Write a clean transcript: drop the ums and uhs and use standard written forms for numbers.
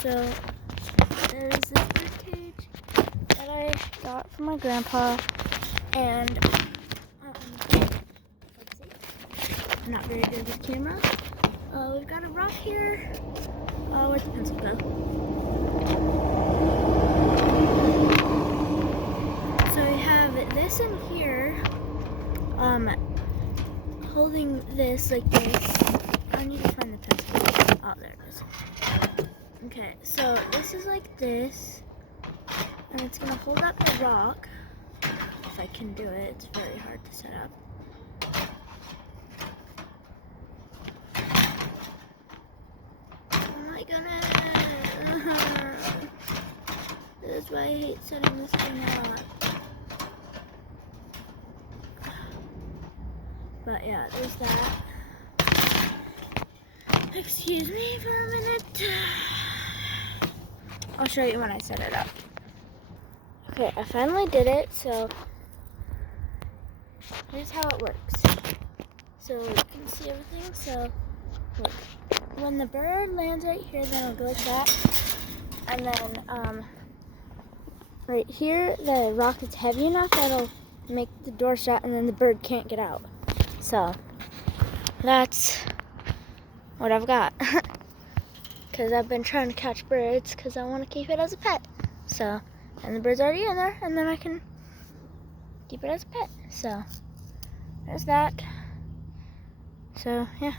So there's this bird cage that I got from my grandpa, and let's see, I'm not very good with camera. We've got a rock here. Where'd the pencil go? So we have this in here, holding this like this. I need to find the pencil. Oh, there it is. Okay, so this is like this, and it's gonna hold up the rock. If I can do it, it's very hard to set up. Oh my goodness! This is why I hate setting this thing up. But yeah, there's that. Excuse me for a minute. I'll show you when I set it up. Okay, I finally did it, so here's how it works. So you can see everything. So look, when the bird lands right here, then it'll go like that. And then right here, the rock is heavy enough that it'll make the door shut, and then the bird can't get out. So that's what I've got. Because I've been trying to catch birds because I want to keep it as a pet. So, and the bird's already in there, and then I can keep it as a pet. So there's that. So yeah.